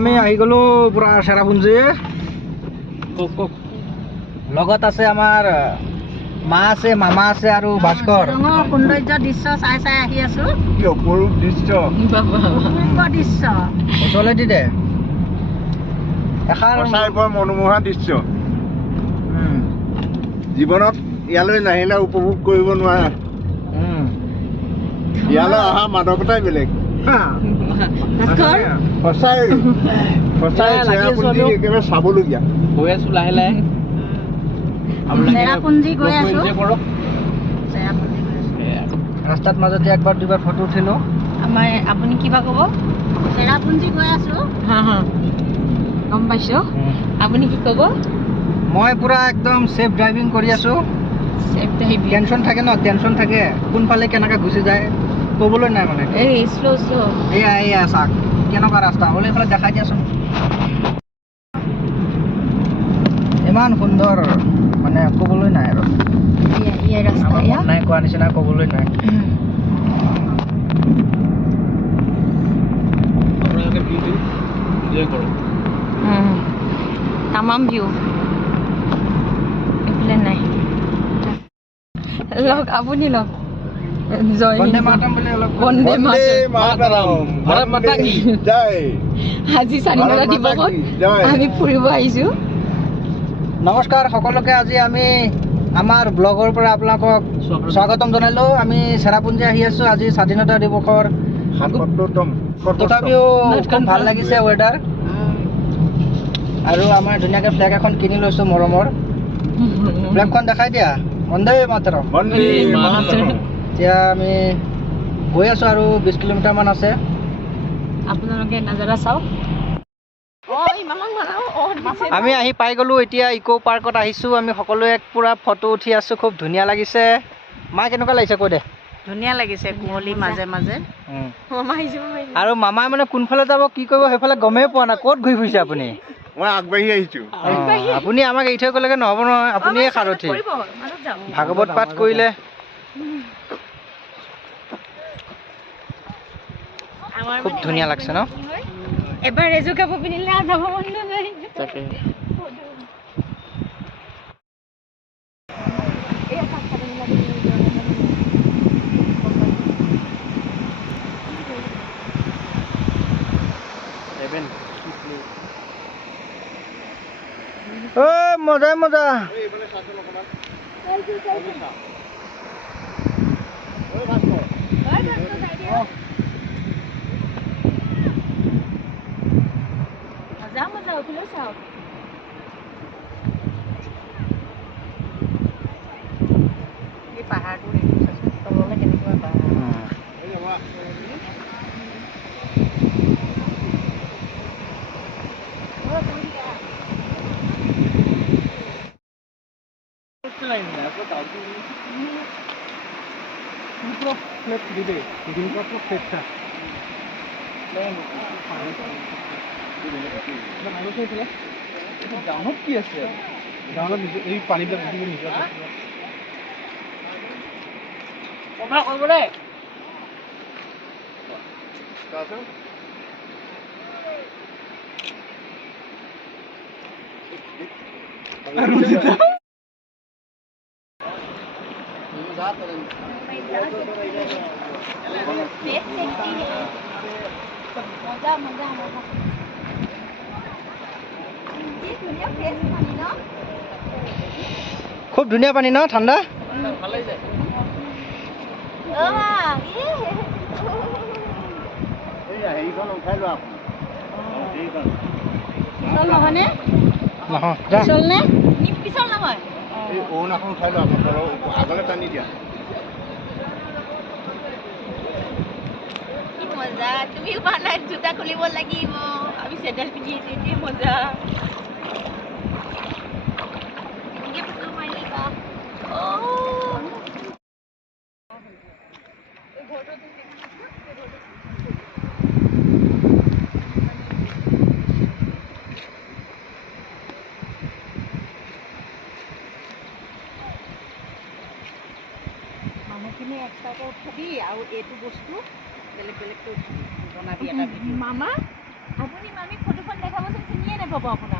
আমি আহি গলো পুৰা চেৰাপুঞ্জী লগত আছে আমাৰ মা আছে মামা আছে আৰু ভাস্কৰ সৌন্দৰ্য দৃশ্য চাই চাই আহি আছো কি অপৰূপ দৃশ্য দৃশ্য ওচৰলৈ দি দে এষাৰ সঁচাই বৰ মনোমোহা দৃশ্য জীৱনত ইয়ালৈ নাহিলে উপভোগ কৰিব নোৱাৰা ইয়ালৈ অহা মাদকতাই বেলেগ সঁচাই সঁচাই চেৰাপুঞ্জী একেবাৰে চাবলগীয়া গৈ আছো লাহে লাহে চেৰাপুঞ্জী গৈ আছো ৰাস্তাত মাজতে একবাৰ দুবাৰ ফটো উঠিলো আমাৰ আপুনি কিবা ক'ব চেৰাপুঞ্জী গৈ আছো গম পাইছো আপুনি কি ক'ব মই পুৰা একদম সেফ ড্ৰাইভিং কৰি আছো টেনশ্যন থাকে ন টেনশ্যন থাকে কোনফালে কেনেকৈ গুচি যায় ক'বলৈ নাই মানে এই শ্ল' এয়া চাক কেনেকুৱা ৰাস্তা হ'লে এইফালে দেখাই দিয়াচোন ইমান সুন্দৰ মানে ক'বলৈ নাই আৰু আমাৰ মন নাই কোৱা নিচিনা ক'বলৈ নাই তামাম ভিউ এইফালে নাই লওক আপুনি লওক বন্দে মাতৰম বুলি অলপ বন্দে মাতৰম ভাৰত মাতা কি জয় আজি স্বাধীনতা দিৱসত আমি ফুৰিব আহিছো নমস্কাৰ সকলোকে আজি আমি আমাৰ ব্লগৰ পৰা আপোনালোকক স্বাগতম জনাইলো আমি চেৰাপুঞ্জী আহি আছো আজি স্বাধীনতা দিৱসৰ ৭৭তম তথাপিও খুব ভাল লাগিছে ৱেডাৰ আৰু আমাৰ ধুনীয়াকৈ ফ্লেগ এখন কিনি লৈছো মৰমৰ ফ্লেগখন দেখাই দিয়া বন্দে মাতৰম বন্দে মাতৰম এতিয়া আমি গৈ আছো আৰু 20 কিলোমিটাৰমান আছে আপোনালোকে নাজাৰা চাওক আমি আহি পাই গ'লো এতিয়া ইকো পাৰ্কত আহিছো আমি সকলোৱে পুৰা ফটো উঠি আছো খুব ধুনীয়া লাগিছে মা কেনেকুৱা লাগিছে কৈ দে ধুনীয়া লাগিছে কুঁৱলী মাজে মাজে আৰু মামাই মানে কোনফালে যাব কি কৰিব সেইফালে গমেই পোৱা নাই ক'ত ঘূৰি ফুৰিছে আপুনি মই আগবাঢ়ি আহিছো আপুনি আমাক এৰি থৈ গ'লেগে নহ'ব নহয় আপুনিয়ে সাৰথি ভাগৱত পাঠ কৰিলে খুব ধুনীয়া লাগছে ন এবাৰ এযোৰ কাপোৰ পিন্ধিলে আৰু যাব মন নাযায় তাকে মজা মজা মজা উঠিলে চাওক এই পাহাৰটো তললৈ কেনেকুৱা পাহাৰ গাঁৱত কি আছে গাঁৱত এই পানীবিলাক গুচি গৈ নিজৰ খুব ধুনীয়া পানী ন ঠাণ্ডা হেৰিখন উঠাই লোৱা নহয়নে নহয় পিছল নে পিছল নহয় এই অৰুণাখন উঠাই লোৱা আগলৈ টানি দিয়া কি মজা তুমি মানে জোতা খুলিব লাগিব আমি চেণ্ডেল পিন্ধি আছো কি মজা মানুহখিনি এক্সট্ৰাকৈ উঠাবি আৰু এইটো বস্তু বেলেগ বেলেগকৈ বনাবি এটা ভিডিঅ' মামা আপুনি মামী ফটো গাড়ীখন দেখাবচোন চিনিয়ে নাপাব আপোনাৰ